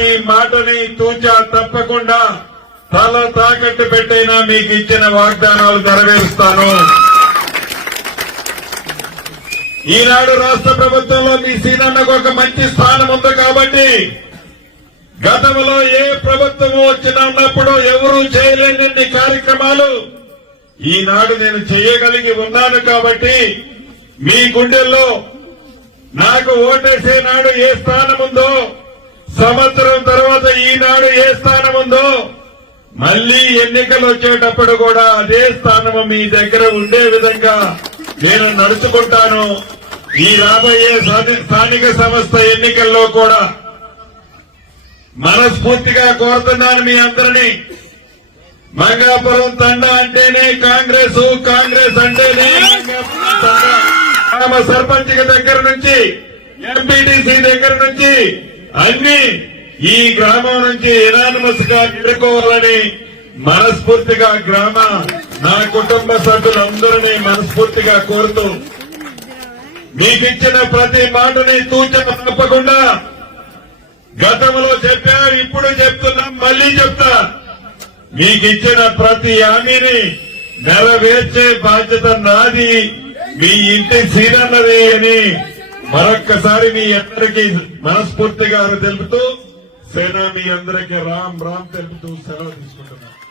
ప్రతి మాటని తూచా తప్పకుండా తల తాకట్టు పెట్టైనా మీకు ఇచ్చిన వాగ్దానాలు నెరవేరుస్తాను. ఈనాడు రాష్ట్ర ప్రభుత్వంలో మీ సీనన్నకు ఒక మంచి స్థానం ఉంది కాబట్టి గతంలో ఏ ప్రభుత్వం వచ్చినా ఉన్నప్పుడు ఎవరూ చేయలేని కార్యక్రమాలు ఈనాడు నేను చేయగలిగి ఉన్నాను కాబట్టి మీ గుండెల్లో నాకు ఓటేసే నాడు ఏ స్థానం ఉందో సంవత్సరం ఈనాడు ఏ స్థానం ఉందో మళ్ళీ ఎన్నికలు వచ్చేటప్పుడు కూడా అదే స్థానము మీ దగ్గర ఉండే విధంగా నేను నడుచుకుంటాను. ఈ రాబోయే స్థానిక సంస్థ ఎన్నికల్లో కూడా మనస్ఫూర్తిగా కోరుతున్నాను మీ అందరినీ. మంగాపురం తండ అంటేనే కాంగ్రెస్ కాంగ్రెస్ అంటేనే గ్రామ సర్పంచ్ దగ్గర నుంచి ఎంపీటీసీ దగ్గర నుంచి అన్ని ఈ గ్రామం నుంచి ఎనానిమస్గా ఎదుర్కోవాలని మనస్ఫూర్తిగా గ్రామ నా కుటుంబ సభ్యులందరినీ మనస్ఫూర్తిగా కోరుతూ మీకిచ్చిన ప్రతి మాటని తూచ తప్పకుండా గతంలో చెప్పా ఇప్పుడు చెప్తున్నా మళ్ళీ చెప్తా. మీకిచ్చిన ప్రతి హామీని నెరవేర్చే బాధ్యత నాది మీ ఇంటి సీనన్నది అని మరొక్కసారి మీ అందరికీ మనస్ఫూర్తిగా తెలుపుతూ సేనా మీ అందరికీ రామ్ రామ్ తెలుపుతూ సెలవు తీసుకుంటున్నాను.